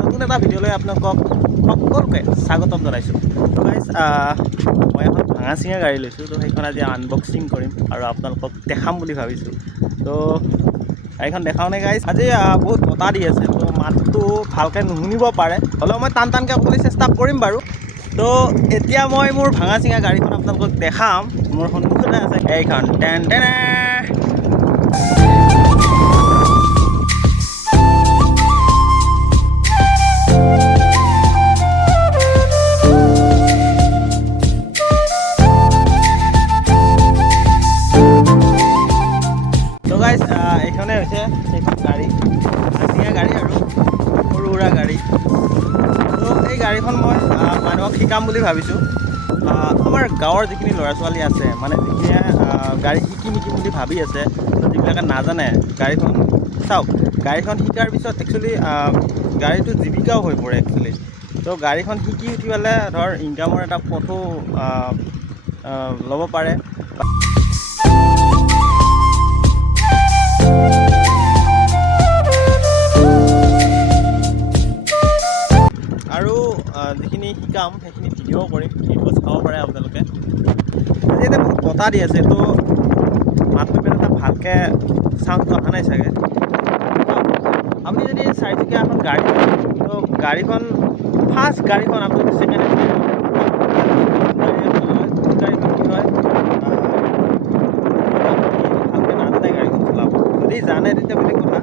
নতুন এটা ভিডিঅ'লৈ আপোনালোকক সকলোকে স্বাগতম জনাইছোঁ। তো গাইজ মই এখন ভাঙা চিঙা গাড়ী লৈছোঁ, তো সেইখন আজি আনবক্সিং কৰিম আৰু আপোনালোকক দেখাম বুলি ভাবিছোঁ। তো গাড়ীখন দেখাওঁ নে গাইজ? আজি বহুত বতাহ দি আছে, তো মাতটো ভালকৈ নুশুনিব পাৰে, হ'লেও মই টানকৈ ক'বলৈ চেষ্টা কৰিম বাৰু। তো এতিয়া মই মোৰ ভাঙা চিঙা গাড়ীখন আপোনালোকক দেখাম। মোৰ সন্মুখতে আছে এইখন টেন টেনে। এইখনে হৈছে সেইখন গাড়ী, ভাঙা গাড়ী আৰু সৰু সুৰা গাড়ী। তো এই গাড়ীখন মই মানুহক শিকাম বুলি ভাবিছোঁ। আমাৰ গাঁৱৰ যিখিনি ল'ৰা ছোৱালী আছে, মানে যিখিনিয়ে গাড়ী শিকিম বুলি ভাবি আছে, তো যিবিলাকে নাজানে গাড়ীখন চাওক। গাড়ীখন শিকাৰ পিছত একচুৱেলি গাড়ীটো জীৱিকাও হৈ পৰে একচুৱেলি। তো গাড়ীখন শিকি উঠি পেলাই ধৰ ইনকামৰ এটা পথো ল'ব পাৰে। আৰু যিখিনি শিকাম সেইখিনি ভিডিঅ' কৰিম, ভিডিঅ' চাব পাৰে আপোনালোকে। আজি এতিয়া বহুত বতাহ দি আছে, তো মাতটো ইমান এটা ভালকৈ চাউণ্ডটো অহা নাই চাগে। আপুনি যদি চাৰিচকীয়া এখন গাড়ী, তো গাড়ীখন ফাৰ্ষ্ট গাড়ীখন আপুনি ছেকেণ্ড হেণ্ড গাড়ীখন কি হয়, ভালকৈ নাজানে গাড়ীখন চলাব। যদি জানে তেতিয়া বেলেগ কথা,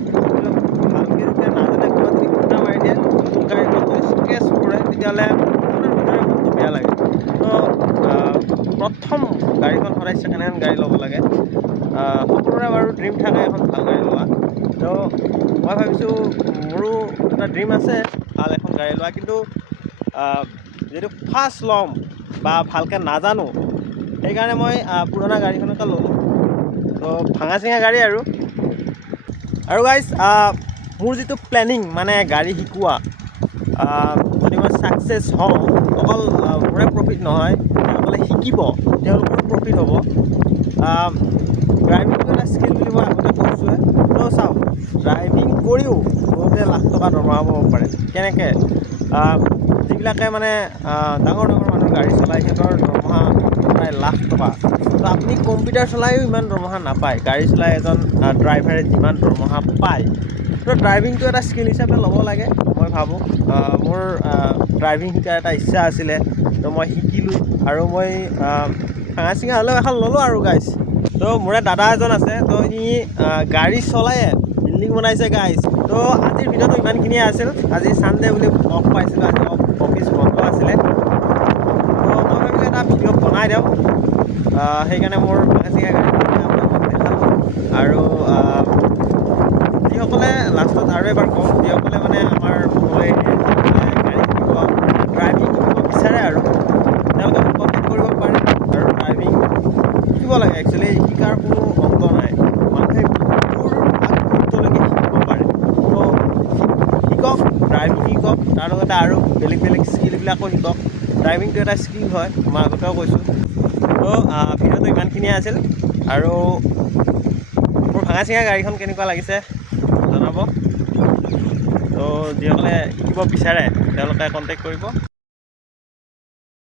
ভালকৈ যেতিয়া নাজানে ক'ৰবাত যদি খুন্দা মাৰি দিয়ে, নতুন গাড়ীখন স্ক্ৰেচ পৰে, তেতিয়াহ'লে আপোনাৰ ভিতৰে মনটো বেয়া লাগে। তো প্ৰথম গাড়ীখন সদায় ছেকেণ্ড হেণ্ড গাড়ী ল'ব লাগে। সকলোৰে বাৰু ড্ৰিম থাকে এখন ভাল গাড়ী লোৱা। তো মই ভাবিছোঁ মোৰো এটা ড্ৰিম আছে ভাল এখন গাড়ী লোৱা, কিন্তু যিহেতু ফাৰ্ষ্ট ল'ম বা ভালকৈ নাজানো, সেইকাৰণে মই পুৰণা গাড়ীখনকে ল'লোঁ। তো ভাঙা চিঙা গাড়ী আৰু গাইজ মোৰ যিটো প্লেনিং, মানে গাড়ী শিকোৱা, যদি মই ছাকচেছ হওঁ, অকল মোৰে প্ৰফিট নহয়, যিসকলে শিকিব তেওঁলোকৰো প্ৰফিট হ'ব। ড্ৰাইভিংটো এটা স্কিল বুলি মই আগতে কৈছোঁৱে। তো চাওক, ড্ৰাইভিং কৰিও বহুতে লাখ টকা দৰমহা পাব পাৰে। কেনেকৈ? যিবিলাকে মানে ডাঙৰ মানুহ গাড়ী চলাই, সিহঁতৰ দৰমহা প্ৰায় লাখ টকা। তো আপুনি কম্পিউটাৰ চলায়ো ইমান দৰমহা নাপায়, গাড়ী চলাই এজন ড্ৰাইভাৰে যিমান দৰমহা পায়। তো ড্ৰাইভিংটো এটা স্কিল হিচাপে ল'ব লাগে মই ভাবোঁ। মোৰ ড্ৰাইভিং শিকাৰ এটা ইচ্ছা আছিলে, তো মই শিকিলোঁ আৰু মই ভাঙা চিঙা হ'লেও এখন ল'লোঁ আৰু গাইজ। তো মোৰে দাদা এজন আছে, তো সি গাড়ী চলায়ে বিল্ডিং বনাইছে গাইজ। তো আজিৰ ভিডিঅ'টো ইমানখিনিয়ে আছিল। আজি ছানডে বুলি অফ পাইছিলোঁ, আজি অফিচ বন্ধ আছিলে। তো মই ভাবিলোঁ এটা ভিডিঅ' বনাই দিওঁ, সেইকাৰণে মোৰ ভাঙা চিঙা গাড়ীখন আপোনালোকক দেখালোঁ। আৰু যিসকলে লাষ্টত আৰু এবাৰ কওঁ, যিসকলে মানে আমাৰ গাড়ী শিকিব, ড্ৰাইভিং শিকিব বিচাৰে আৰু তেওঁলোকে মোক কণ্টেক্ট কৰিব পাৰে। আৰু ড্ৰাইভিং শিকিব লাগে, একচুৱেলি শিকাৰ কোনো অন্ত নাই, মানুহে দূৰ আগলৈকে শিকিব পাৰে। তো শিকক, ড্ৰাইভিং শিকক, তাৰ লগতে আৰু বেলেগ স্কিলবিলাকো শিকক। ড্ৰাইভিংটো এটা স্কিল হয়, মই আগতেও কৈছোঁ। তো ভিডিঅ'টো ইমানখিনিয়ে আছিল। আৰু মোৰ ভাঙা চিঙা গাড়ীখন কেনেকুৱা লাগিছে জনাব। তো যিসকলে শিকিব বিচাৰে তেওঁলোকে কণ্টেক্ট কৰিব।